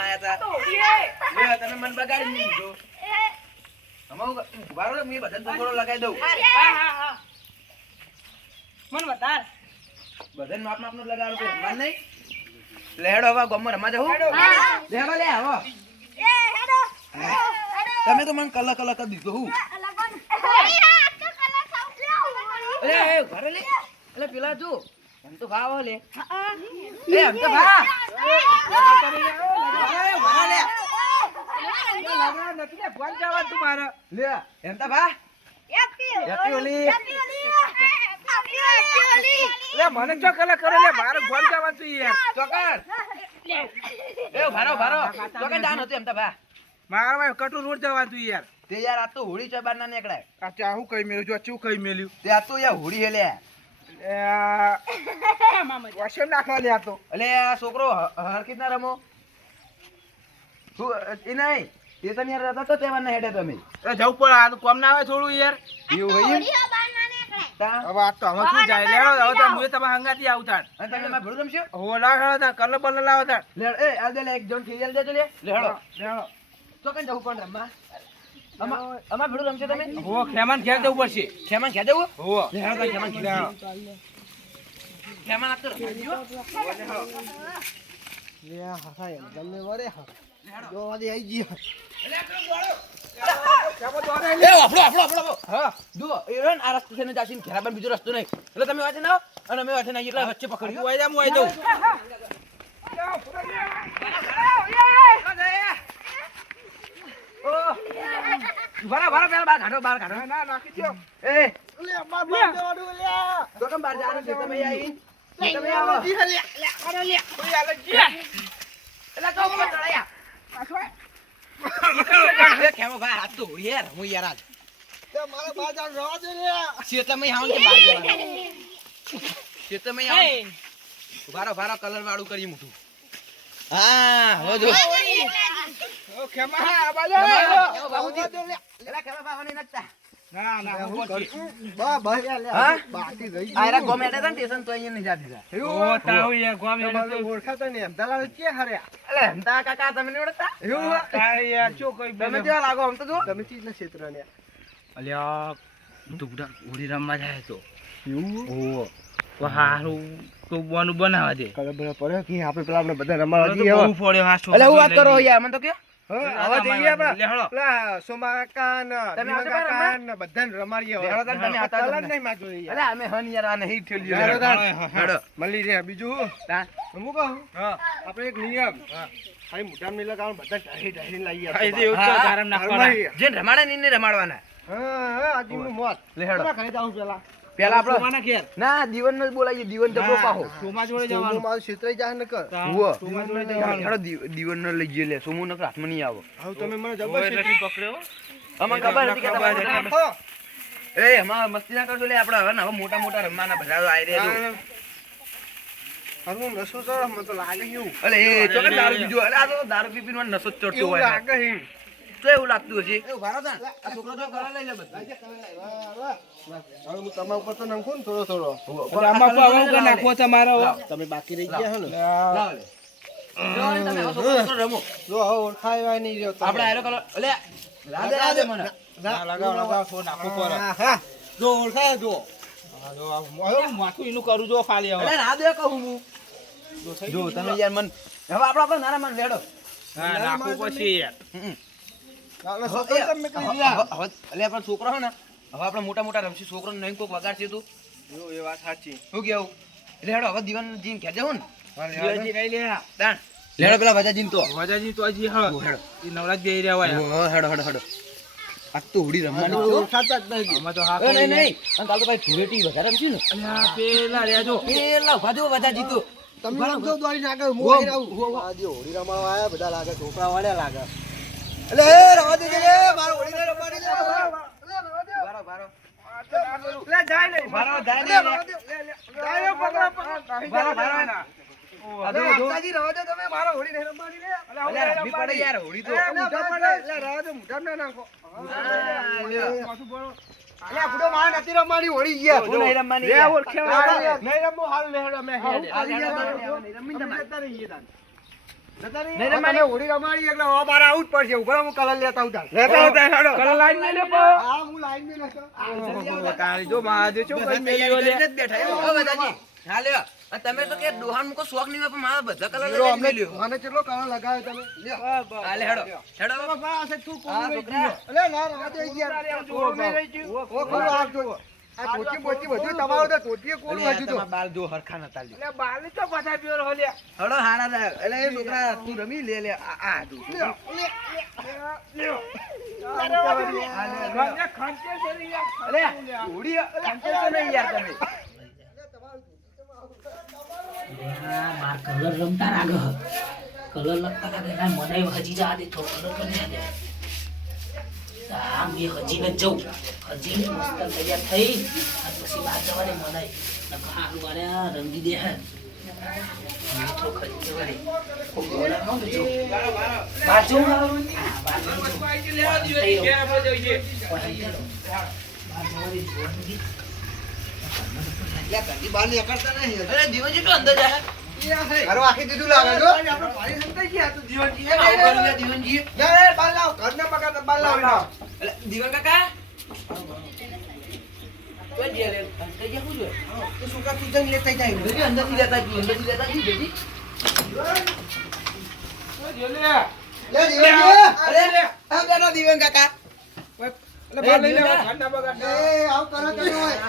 રમવા આયા હતા લે તમે મન બગાડી દીધો અમારું બારો મે બધાને ટોકરો લગાવી દઉં હા મન વધાર બધાને માપ માપનો લગાડો કે મન નહીં લેડો હવે ગમમાં રમવા જાવ લેડો લે આવો તમે તો મને કલર કલર કરી દીધો હું અરે ઘરે લે એટલે પેલા જો એમ તો ભાવ લે એમ તો ભાવ લે એમ તો ભાવ મને જો કલા કરે લે મારે ગોળ જવાનું તું યાર ચોકર એ ભારો ભારો ચોકર દાન હતું એમ તો ભાવ મારા ભાઈ કટુ રોડ જવાનું તું યાર તે યાર આ તો હોળી ચોબાર ના નીકળાય આ ચા હું કઈ મેલ્યું જો ચું કઈ મેલ્યું તે આ તો યાર હોળી હે લે વોશન નાખવા લે આ તો એટલે આ છોકરો હરકીત ના રમો શું એ નહીં એ તો યાર હતા તો તેવા ના હેડે તમે એ જવું પડે આ તો કોમ ના આવે થોડું યાર એવું હોય તા હવે આ તો હવે શું જાય લેડો હવે તો મુએ તમે હંગાતી આવતા અને તમે માં ભડું રમશો હો લાવ તા કલર બલર લાવ તા લે એ આ દે લે એક જણ ખેલ દે તો લે લેડો લેડો તો કઈ જવું પણ રમવા અમાર ભડું રમશો તમે હો ખેમાન ઘેર જવું પડશે ખેમાન ખેર દેવું હો લેડો તો ખેમાન ખેર ખેમાન આપતો રમજો લે હા એમ તમને વરે હા જો વાદી આઈ ગઈ એ આપણો હા દો એ રન આ રસ્તે છે ને જાસીન ખેરાબન બીજો રસ્તો નહીં એટલે તમે વાજે ના અને અમે વાજે ના એટલે વચ્ચે પકડ્યું આઈ જા હું આઈ દઉં ઓ વારા પેલા બાર કાઢો ના નાખી દો એ લે માર બાર જવાનું લે તો કેમ બહાર જવાનું છે તમે આવી તમે આવો જી લે અરે લે કોઈ આલે જી એટલે કહો ઉપર ચડાયા એ કેમો ભાઈ હાથ તો હોડી યાર હું યાર આજ તે મારા બાર જાવ રવા દે લે શેતમાં આવું કે બહાર જવાનું શેતમાં આવું ભારો કલર વાળું કરી મૂઠું હા હો જો ઓ ખેમા આ બાજુ બાબુજી એલા કેમો ભાઈ નહીં નાખતા ના ના હું કરશું બા બા લે હા? બાકી રહી આયરા ગોમેટે તન સ્ટેશન તો અહીંયા નહીં જાતી ઓ તાવ યાર ગોમ એને તો ઓળખાતા ને એમ દલાલ કે હર્યા એટલે હમતા કાકા તમે નહીં ઓળખતા એવું તારે યાર ચો કોઈ તમે કેવા લાગો આમ તો જો તમે ચીજ ના ક્ષેત્ર ને અલ્યા દુગડા ઓડી રમવા જાય તો એવું ઓ તો હારું તો બોનું બનાવા દે કલર બરા પડે કે આપણે પેલા આપણે બધા રમાવા તો દઈએ બહુ પડ્યો હા એટલે હું વાત કરો યાર મને તો કે હવે જઈએ આપણે લે હળો પેલા સોમા કાકા ને તમે આવશો કાકા રમવા? ને બધાને રમાડીએ હવે લેવડો તને તમે હતા કલર તમને. નહીં માગતો યાર એટલે અમે હન યાર આ નહીં ઠેલ્યું લેવડો તાર. હેડો મળી રે બીજું તા હું કહું હા આપણે એક નિયમ ખાલી મોઢામાં નહીં લગાવવાનું બધા ઢાળી ઢાળીને લાવીએ હા, એ તો એવું જ હા, ગારમ નાખવાના જે રમાડે ને એને રમાડવાના હા આજીનું મોત લે હેડો કોના ઘરે જાઉં પેલા પેલા આપણો સોમાના ઘેર ના દીવન નો જ બોલાવીએ દીવન જબરો પાહો સોમા જોડે સોમું જવાનું મારું ક્ષેત્રે જાય ન કર હુઓ. સોમા જોડે હેડો જવાનું દીવન નો લઈ જઈએ લે સોમુ નકર હાથમાં નહીં આવો હવે તમે મને ઓય જબરજસ્તી નથી પકડ્યો અમને ખબર હતી કે ખબર તમારે હતી. નાખો. એ અમાર મસ્તી ના કરજો લે આપણે હવે ને હવે મોટા મોટા રમવાના બધા આઈ રે જો હારું નશો ચડે મને તો લાગે એવું અલે એ ચોકન દારૂ પીજો અલે આ તો દારૂ પી પીને નસો જ ચડતો એવું હોય લાગે એમ તો એવું લાગતું હશે એવું ભારો તા આ છોકરો તો ઘરે લઈ લે બધું હવે હું તમારા ઉપર તો નાખું ને થોડો થોડો એટલે આમાં તો હવે હું કઈ નાખવો તમારો તમે બાકી રહી ગયા હો ને લાવ લે જો ને તમે હવે છોકરો રમો જો હવે ઓળખાય નહીં રહ્યો તમે. આપણે આયરો કલર અલે રાધે મને ના લગાવ લગાવ તો નાખવો પડે હા, હા. જો ઓળખાય જો હા, જો આ માથું એનું કરું જો ખાલી હવે અલે રાધે કહું હું જો તમે યાર મન હવે આપણે નાના મન લેડો હા નાખવું પછી યાર ચાલો, છોકરો તમે કરી દીધા. હવે અલે આપણો છોકરો હે ને હવે આપણે મોટા મોટા રમશી છોકરો નહીં કોક વગાડશે તું જો એ વાત સાચી શું કેવું એટલે હેડો હવે દીવાન જીન કે જાવ ને જીવાજી નહીં લે તાણ લેડો પેલા વજા જીન તો વજાજી તો હજી હા હેડો એ નવરાજ બેહી રહ્યા હોય હેડો હેડો હેડો આ તો હોડી રમવાની જો છે ઓળખાતા જ નહીં. આમાં તો હા એ નહીં નહીં અને કાલ તો ભાઈ ધૂળેટી વધારે રમશી ને અલ્યા પેલા રહ્યા જો પેલા ભાજો વજા જીતો તમે સમજો દોડી નાખો હું ઉભો, આઈને આવું. ઉભો. આ જે હોળી રમાડવા આયા બધા લાગે છોકરા વાળા લાગે એટલે એ રવા દેજે રે મારો હોળી ને રમાડી દે ભારો ભારો લે જાય ને ભારો જાય ને જાય પકડો ભારો ભારો માતાજી રવા દે તમે મારો હોળી ને રમાડી દે અલે રમી પડે યાર હોડી તો મુઢા પડે એટલે રવા દે મુઢા ના નાખો અલે આપડો માં નથી રમાડી હોળી ગયા હું નહીં રમવાની લે યાર. ઓળખ્યા નહીં રમો હાલ લે હેડો મે હેડ હાલ હેડો, નહીં રમવાની, રમી જતા રહીએ તાન નહીં તમે હોળી રમાડી એટલે હવે મારે આવું જ પડશે ઉભો રહો, હું કલર લેતા આવું તાર. કલર લાઈન મેં લે પો. હા હું લાઈન માં લેતો. તારી જો મહાદેવ છો કઈ મેલ્યો લે. હા લ્યો. અને તમે તો કે ડોહાન મુકો શોખ નહીં હોય, પણ મારા બધા કલર લ્યો, અમને મને કેટલો કલર લગાવ્યો તમે લ્યો. હા લે હેડો હેડો બાબા, આ સાઈડ થોડું કોરું હા, રહી છોકરા. ગયું. અલે ના ના દે યાર. ઓ કોરું આપજો. આ ટોટી બોટી બધું તમારું તો ટોટીએ કોરું હજુ તો. બાલ જો હરખા નતા લ્યો. એટલે બાલી તો બધા પ્યોર હો લે. હેડો હારા થાય. એટલે એ છોકરા તું રમી લે લે આ જો. લ્યો. મને ખંચે છે રે યાર. અલે હોડી ખંચે તો નહીં યાર તમે. માર કલર રમતા રાગ કલર લગતા રાગ મને હજી જા દે તો કલર કરી દે આ મે હજી ન જઉં હજી મસ્ત તૈયાર થઈ અને પછી બાદ જવાને મને નકા વાળે રંગી દે હે તો ખરી જવાને કો બોલા નો જો બાજુ લે કદી બાર નીકળતા નહીં. અરે જીવનજી તો અંદર જાય. ઘરો આખી દીધું લાગે જો. આપણે પાણી સંતાઈ ગયા તો જીવનજી એ આવું કર્યું લે જીવનજી. લે બાર લાવ, ઘરને બગાડ બાર લાવ. એટલે દીવન કાકા તો જે લે સંતાઈ ગયા શું જોય? એ સુકા તું જઈને લેતા જાય. બેટી અંદરથી લેતા જી બેટી. લે જીવન અરે લે આ બેટા દીવન કાકા. એટલે બાલ લઈ લેવા ઠંડા બગાડ. એ આવ કરો તો હોય.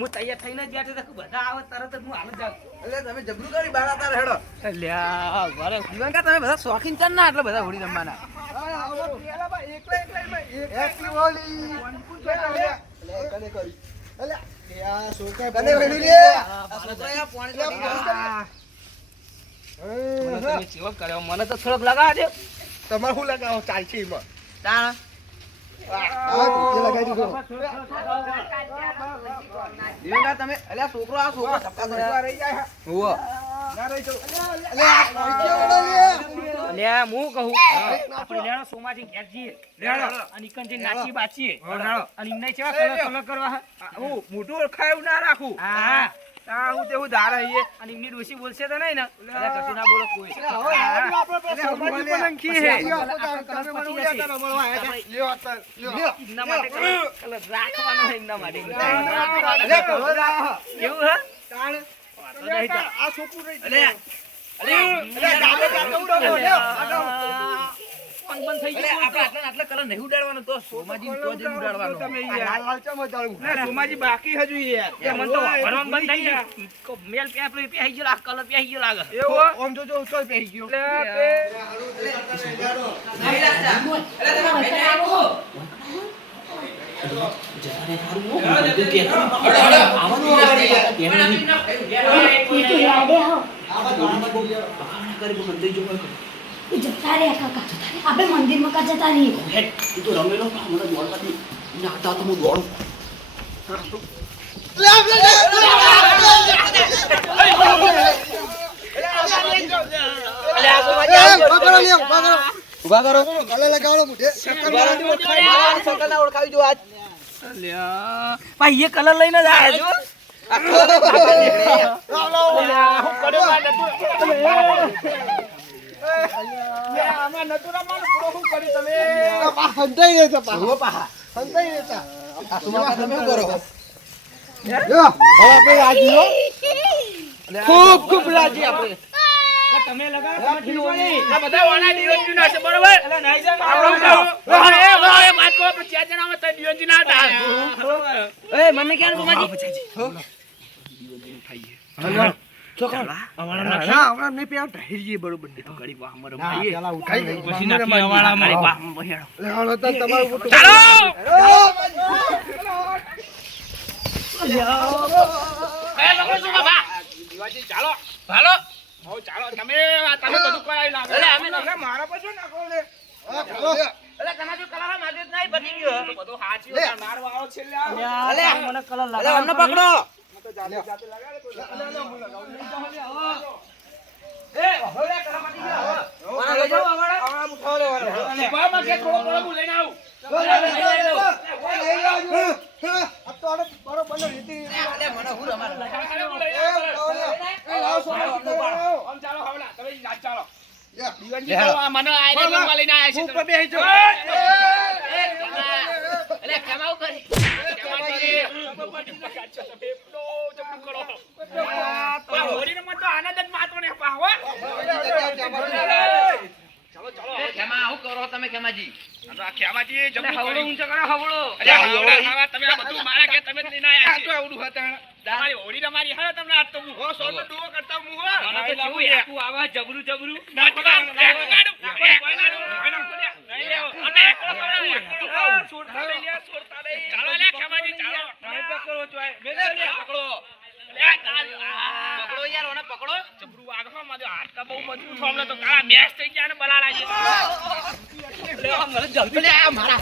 હું તૈયાર થઈને જ બેઠો તો બધા આવે તરત જ હું હાલ જાઉં એટલે તમે જબરું કરી બાર આતા હેડો. અલ્યા બરે દીવન કાકા તમે બધા શોખીન ચાર ના એટલે બધા હોળી રમવાના. એકલી ઓલી. લે કને કરી. અલે એ આ સોકા કને વેડું લે. આ છોકરા આ પાણી તો મને તમે ચેવો કર્યો મને તો થોડોક લગાવ દે તમાર શું લગાવો ચાલશે એમાં. તાણ આ ટોપી લગાવી દીધો. દીવન કાકા તમે એટલે આ છોકરો ધક્કા કરે. રહી જાય. ઓવો. અલે આ પૈસા ઓળો લે. અલ્યા હું કહું આપણે લેણો સોમાજી ઘેર જઈએ અને ઈકન જે નાચી બાચીએ અને ઇમને કેવા કલર કરવા મોટું ઓળખાયું ના રાખું. હા આ હું તેવું ધારા હઈએ. અને એમની ડોશી બોલશે તો નહીં ને એટલે કશું ના બોલો કોઈ. હવે આપણે એટલે સમાજની પણ અંકી હે. લ્યો, તમે મને ઉડાડતા રમવા આવ્યા હતા. લ્યો અત્યારે, લ્યો. એમના માટે કલર રાખવાનો છે એમના માટે અલે કલર આ. એવું હે આ છોકરું રહી અલે બંધ થઈ એટલે આપણે આટલા કલર નહીં ઉડાડવાનો તો સોમાજી તો જ ઉડાડવાનો. તમે આ યાર. લાલ લાલ ચમ વધારું. ના, સોમાજી બાકી હજુ યાર. એ મને તો ભણવાનું બંધ થઈ ગયું મેલ પેપર પહેરી ગયો લાગે કલર પહેરી ગયો લાગે એવું આમ જોજો ઉત્તર પહેરી ગયો. એટલે નહીં લાગતા. એટલે તમે ભેટે આવો. જતા રે કાકા આપણે મંદિરમાં કા જતા રહીએ ઉભા કરો. ગલે લગાડો મુઢે. સકલના ઓળખાવી જો આજ. ભાઈ એ કલર લઈને જ આવ્યા છો આમાં નતું રમવાનું. પૂરો શું કર્યું તમે? હંતાઈ રહેતા પાહા. હંતાઈ રહેતા. આ સુમાકા તમે શું કરો? લ્યો, હવે આપણે રાજી હો. ખૂબ ખૂબ રાજી આપણે. તમે લગાવો તમે ઠીક હોય આ બધા વાના દિયોજી ના છે બરોબર. એટલે નહીં જાય વાત કરો પણ ચાર જણા આવે તો દિયોજી ના થાય. એ મને ક્યાં સોમાજી ના, હમણાં નહીં પહેરતા. હિરજી બરોબર નહીં. ના, પેલા ઉઠાઈ ગઈ. પછી નાખી વાળા મારી બા લે, હાલો તો તમારું મોટું. ચાલો ચાલો ચાલો તમે બધું કરાવી લાવો. અરે, અમે અરે, મારા પર શું નાખો લે? હા, ચાલો. એટલે તમે જો કલર માગે જ નહીં બની ગયો બધું હાચી લે. મારો વાળો છેલ્લે આવે. અલે મને કલર અલે અમને પકડો. ઉભા માં કે થોડો થોડો હું લઈને આવું. આ તો આને બરોબર રીતિ અલે મને હું રમાડ આમ ચાલો હવલા તમે ઈ રાત ચાલો યા. દીવાનજી તો આ મને આયરે રમવા લઈને આયા છે ઉપર બેહી જાઓ અલે કમાવ કરી હોળી રમવા તો આનંદ જ માતો ને પા હો ચાલો ચાલો ખેમા હું કરો તમે ખેમાજી આ ખેમાજી જબરું હવળો ઊંચો કરો હવળો અરે હવળો ખાવા તમે આ બધું મારા કે તમે જ લઈને આયા છો આવડું હતા તમારી હોળી રમારી હા તમને આજ તો હું હો સોલ ડુઓ કરતા હું હો મને તો કેવું યાકુ આવા જબરું જબરું ના પકડ અમે એકલો ખવડાવ છોડતા લઈ લે છોડતા લઈ ચાલો લે ખેમાજી ચાલો તમે પકડો ચોય મેલે લે પકડો લે પકડો યાર ઓને પકડો જબરું આગળ મારો હાથ કા બહુ મજબૂત ફોર્મ તો કાળા મેચ થઈ ગયા ને બલાડા છે લે મને જલ્દી લે આ મારા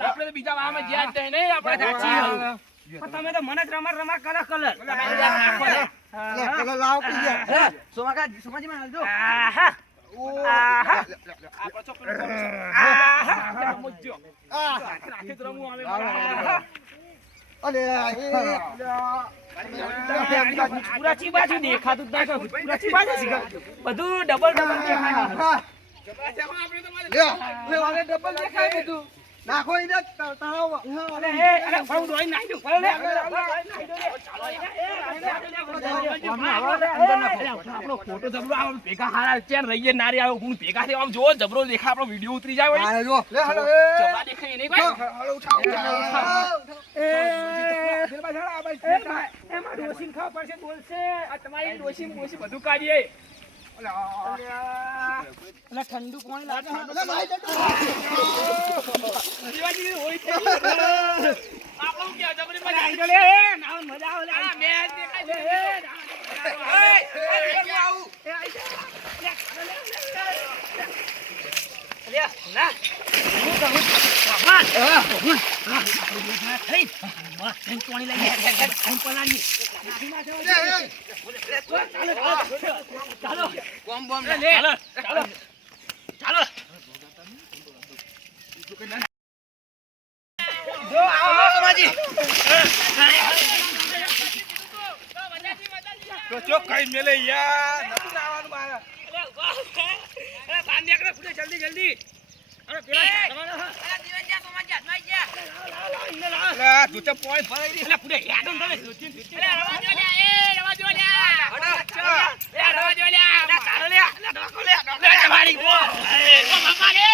આપણે તો બીજા વાહમાં જ્યાં જ નહીં આપણે તમે તો મને જ રમા કરો કલર લાવ પી ગયા સોમાજી માં હાલજો આહા આહા આ પાછો પેલો આહા મોજો રાખી તો રમું આવે અલે પૂરા ચી બાજુ દેખાતું જ ના પૂરા ચી બાજુ બધું ડબલ દેખાય ડબલ દેખાય બધું નાખો ઈને તળાવ અરે હું દોઈ નાખી દઉં આપણો ફોટો જબરો આમ ભેગા હારા ચેન રહીએ નારી આવ્યો હું ભેગા થઈ આમ જો જબરો દેખા આપણો વિડિયો ઉતરી જાય હોય આ જો લે હાલો જબરા દેખાય નહીં ભાઈ હાલો ઉઠાવ એમાં ડોસીન ખાવ પડશે બોલશે આ તમારી ડોસી બધું કાઢીએ ઠંડુ કોણ લાગે દીવાજી હોય છે આપણો કે જબરી મજા આવી ગયો લે ના મજા આવે આ મેચ દેખાય છે ના બોમ બોમ ચાલો ચાલો જો આવો સોમાજી તો ચોક કઈ મેલે યાર નથી આવવાનું બહાર અરે બાંધ નીકળે ફૂટે જલ્દી જલ્દી અરે પેલા જવાનો દીવાજી સોમાજી હાથમાં ગયા અરે તું તો પોઈન્ટ ભરાઈ દી એટલે ફૂટે યાદ તમે લોચીન અરે રવા જો લે રવા જો લે રવા જો લે ચાલો લે ડોકો લે તમારી ઓ બાપા રે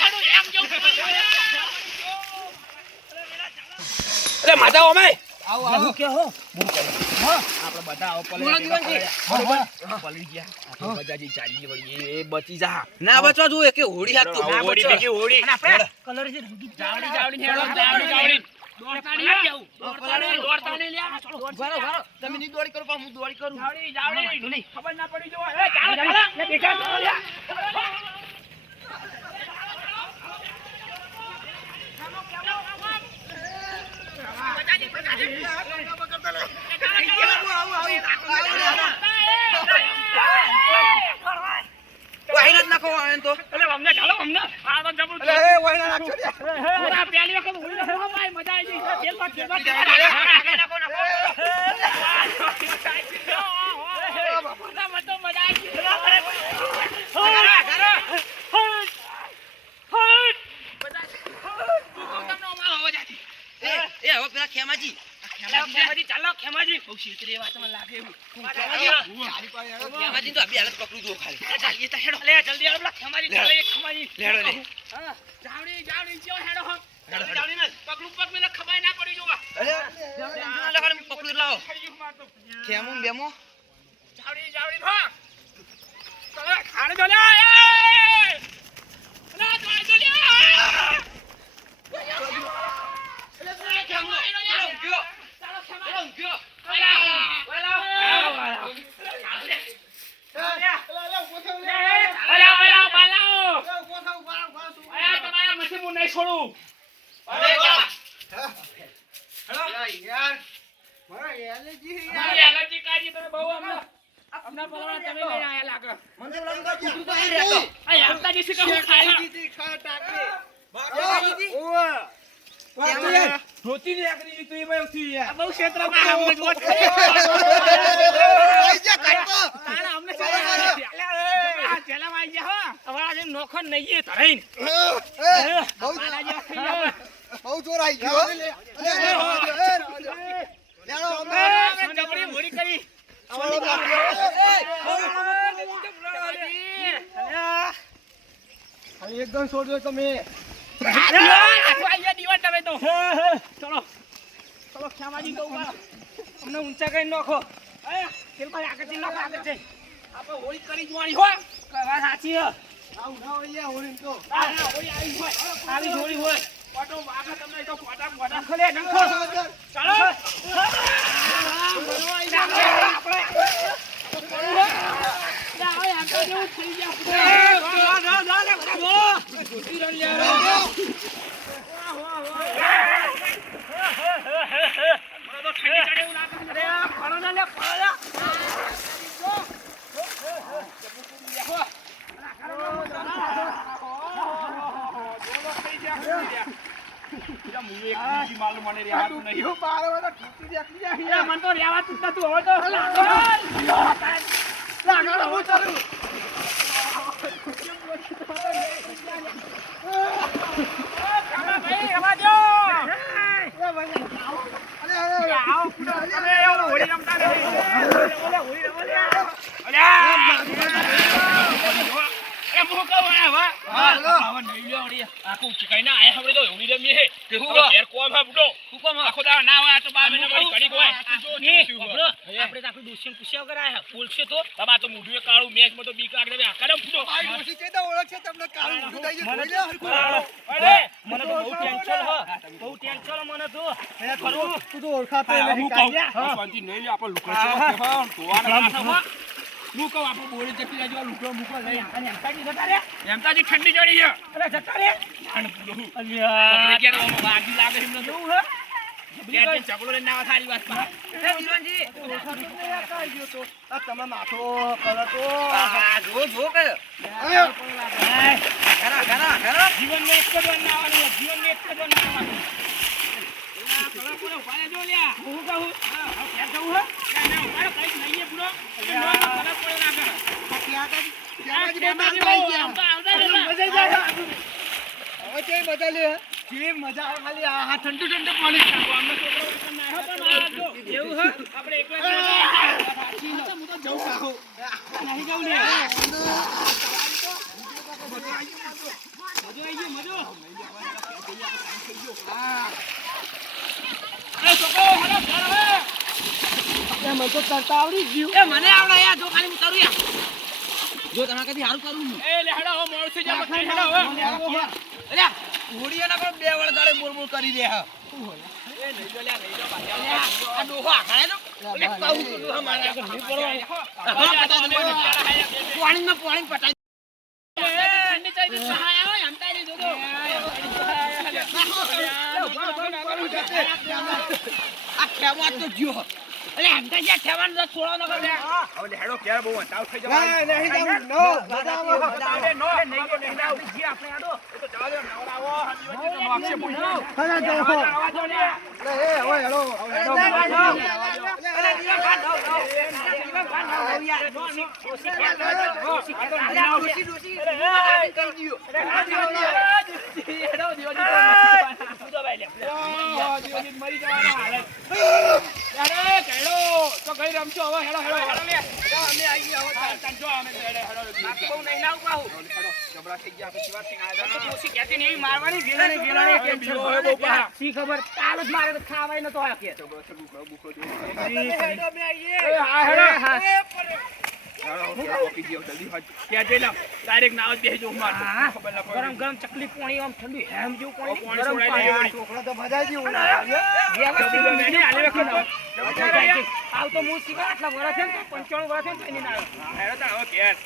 ખડું એમ જેવું અરે માતા ઓમે આવો કે હો આપણે બધા આવો પલી ગયા આપણે બજાજી ચાલી વળી એ બચી જા ના બચવા જોઈએ કે હોડી હાથ ના હોડી ભેગી હોડી અને આપણે કલર છે રંગીન જાવડી હેડો જાવડી દોડતાની લે કેવું દોડતાની લે ભારો ભારો તમે ની દોડી કરો હું દોડી કરું જાવડી ખબર ના પડી જો એ ચાલો ચાલો લે દેખા ચાલો લે વાહિરત નાખો આયન તો અલે અમને ચાલો અમને આ તો જબરું અલે એ વઈના નાખજો ને પૂરા પહેલી વખત હોળી હે ભાઈ મજા આવી ગઈ તેલ પાક નાખો મતો મજા આવી ગઈ એ હવે પેલા ખેમાજી ચાલો ખેમાજી બહુ શીતરી વાત મને લાગે એવું ખેમાજી તો અભી હાલત પકડું જો ખાલી ચાલીએ તો હેડો લે જલ્દી આવો ખેમાજી ચાલે ખેમાજી લેડો લે જાવડી જો હેડો હો જાવડી ને પગલું પગ મેલે ખબર ના પડી જોવા પકડી લાવો કેમો બેમો જાવડી હો ચલો ખાને જો લે એ ના જો લે બહુ ક્ષેત્રમાં આમ જ નોખો નહીં ધરાઈ બહુ જોર આવી ગયો જબરી મોડી કરી એકદમ છોડ્યો તમે દીવા તમે તો ચલો ચલો ક્ષમાજી તો અમને ઊંચા કરી નાખો તેલમાં આગળ નાખો આગળ છે આપણે હોળી કરી જોવાની હોય વાત સાચી હે આવું ના હોય હોળી તો હોળી આવી હોય આવી હોળી હોય પાટો વાગા તમને તો ફોટા ખોલે નખો ચાલો મન તો રેવા તું હવે તો આખું ચીકાઈ ના આયા આપણે તો એવડી રમી હે કે ઘેર કોમ હે બુડો આખો દા ના હોય તો બા મેને બડી કડી હોય આપણે તો આપણું દોસ્તને પૂછ્યા વગર આયા બોલશે તો બાબા તો મુઢુએ કાળું મેચ માં તો બીક લાગે દે આકડમ ફૂટો આ દોશી કેતા ઓળખશે તમને કાળું મોઢું થઈ ગયું અરે મને તો બહુ ટેન્શન મને તો એને કરું તું તો ઓળખાતો નહીં કાઢ્યા શાંતિ નહીં લે આપણે લુકડા છે ધોવાના હું કહું આપણે બોરી જતી રહેજો લુકડો મૂકો લઈ અને એમતાજી જતા રે એમતાજી ઠંડી જડી છે અરે જતા રે ઠંડ પૂરો અલ્યા કે રો વાગી લાગે એમને કેવું હે બે ચકડો ને ના થારી વાત પા એ વિલવનજી કાઈ ગયો તો આ તમે માથો કર તો જો કે ઘરા જીવન મે એક જ વાર ના આવવાનું જીવન મે એક જ વાર ના આવવાનું કલા પૂરો ઉપાય જો લ્યા હું કહું હા કે કહું હે ના ઉપાય કઈ નહીં પૂરો કલા પૂરો ના કર મજા આવે ખાલી આ ઠંડુ પાણી અમને છોકરો ના હો પણ એવું હે આપણે એકલા હું તો જઉં કાહો નહીં જાઉં લે મજો એ છોકરો હેલો ઘર હવે મને તો તરતા આવડી ગયું એ મને આવડે યાર જો ખાલી ઉતારું યાર જો તમારે કદી હારું કરું હું એ લે હેડો હો મોર થઈ જા પછી હેડો હવે અલ્યા હોડીયાના પણ બે વળગાડે બોલ કરી દે હા એ નહીં જો લ્યા નહીં જો આ ડોહો આખાય તો એટલે કહું તો ડોહા મારે આગળ નહીં પડો પાણી પટાઈ ઠંડી ચાઈ સહાય આવે અંતારી જોજો આ ખેવા તો જ્યો અલે હંતા જ્યાં ખેવાનું તો છોડો ન કર હવે હેડો ક્યારે બહુ અંતાવ થઈ નહીં જાવ નો મજા આવે નો નહીં જો નહીં આવ જી આપણે આડો એ તો ચાલો નવરાવો હજીવજી તો માગશે પૂછો ખરા જાવ આવા જો લે એ ઓય હેડો અલે દીવા કાઢ દો દીવા કાઢ દો યાર નો ની ઓસી કાઢ દો ઓસી કાઢ દો ઓસી કઈ ગયો હેડો દીવાજી તો મસ્તી તો ભાઈ લે દીવાજી મરી જવાના હાલત અરે કેડો તો ગઈ રમશો હવે હેડો લે અમે આવી ગયા હવે તંજો અમે હેડો બહુ નહીં લાવું પાહું. જબરા થઈ ગયા પછી વાત થઈને તો ડોશી કહેતી ને એવી મારવાની, વેલાને કેમ છે? શી ખબર, કાલ જ મારે તો ખાવાય નતો આયો કે. એ હા હેડો, હા. કહેજે લા, ડાયરેક્ટ નાવ જ બેસજો ઉમાર. ખબર ના પડે. ગરમ ગરમ ચકલી પોણી, આમ ઠંડુ હેમ જેવું પોણી, ગરમ પાણી. છોકરો તો મજા જ એવું વ્યવસ્થિત મેને આલે વખત આવ તો હું શીખા આટલા વર્ષ છે ને 95 વર્ષ છે ને એની ના હેડો તા હવે ઘેર